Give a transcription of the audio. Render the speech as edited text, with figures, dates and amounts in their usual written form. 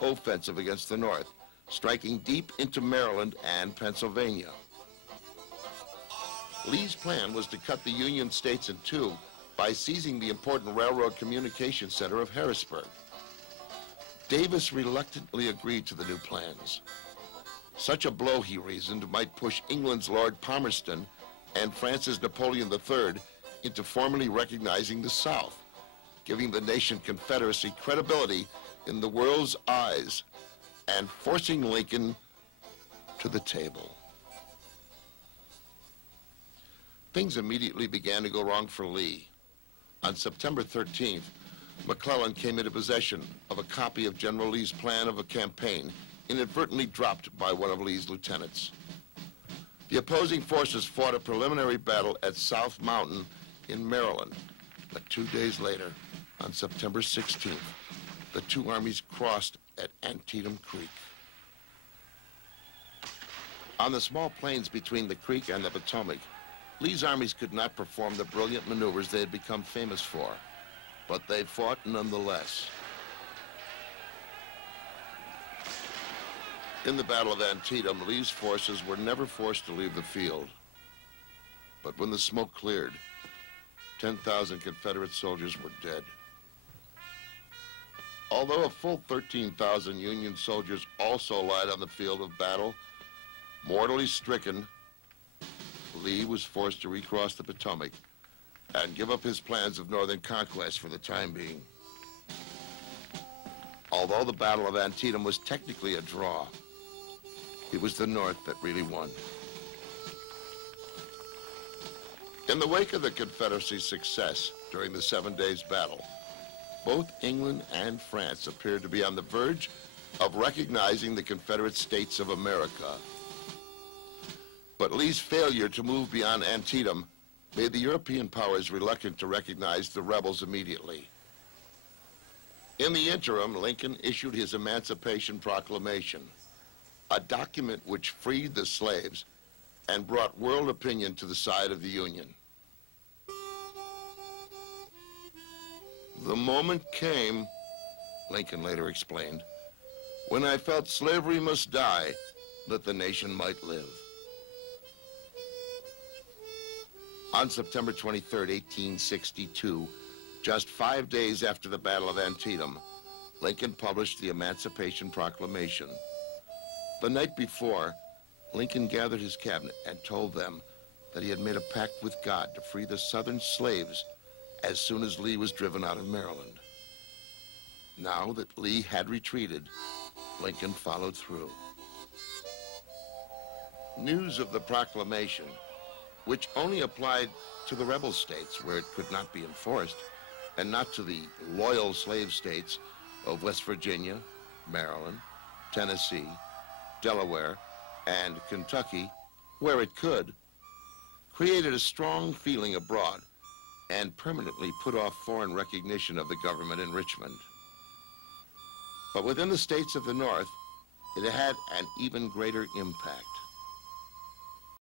offensive against the North, striking deep into Maryland and Pennsylvania. Lee's plan was to cut the Union states in two by seizing the important railroad communication center of Harrisburg. Davis reluctantly agreed to the new plans. Such a blow, he reasoned, might push England's Lord Palmerston and France's Napoleon III into formally recognizing the South, giving the nation Confederacy credibility in the world's eyes, and forcing Lincoln to the table. Things immediately began to go wrong for Lee. On September 13th, McClellan came into possession of a copy of General Lee's plan of a campaign, inadvertently dropped by one of Lee's lieutenants. The opposing forces fought a preliminary battle at South Mountain in Maryland, but 2 days later, on September 16th, the two armies crossed at Antietam Creek. On the small plains between the creek and the Potomac, Lee's armies could not perform the brilliant maneuvers they had become famous for, but they fought nonetheless. In the Battle of Antietam, Lee's forces were never forced to leave the field. But when the smoke cleared, 10,000 Confederate soldiers were dead. Although a full 13,000 Union soldiers also lied on the field of battle, mortally stricken, Lee was forced to recross the Potomac and give up his plans of northern conquest for the time being. Although the Battle of Antietam was technically a draw, it was the North that really won. In the wake of the Confederacy's success during the 7 days battle, both England and France appeared to be on the verge of recognizing the Confederate States of America. But Lee's failure to move beyond Antietam made the European powers reluctant to recognize the rebels immediately. In the interim, Lincoln issued his Emancipation Proclamation, a document which freed the slaves and brought world opinion to the side of the Union. The moment came, Lincoln later explained, when I felt slavery must die, that the nation might live. On September 23, 1862, just 5 days after the Battle of Antietam, Lincoln published the Emancipation Proclamation. The night before, Lincoln gathered his cabinet and told them that he had made a pact with God to free the Southern slaves as soon as Lee was driven out of Maryland. Now that Lee had retreated, Lincoln followed through. News of the proclamation, which only applied to the rebel states where it could not be enforced, and not to the loyal slave states of West Virginia, Maryland, Tennessee, Delaware, and Kentucky, where it could, created a strong feeling abroad and permanently put off foreign recognition of the government in Richmond. But within the states of the North, it had an even greater impact.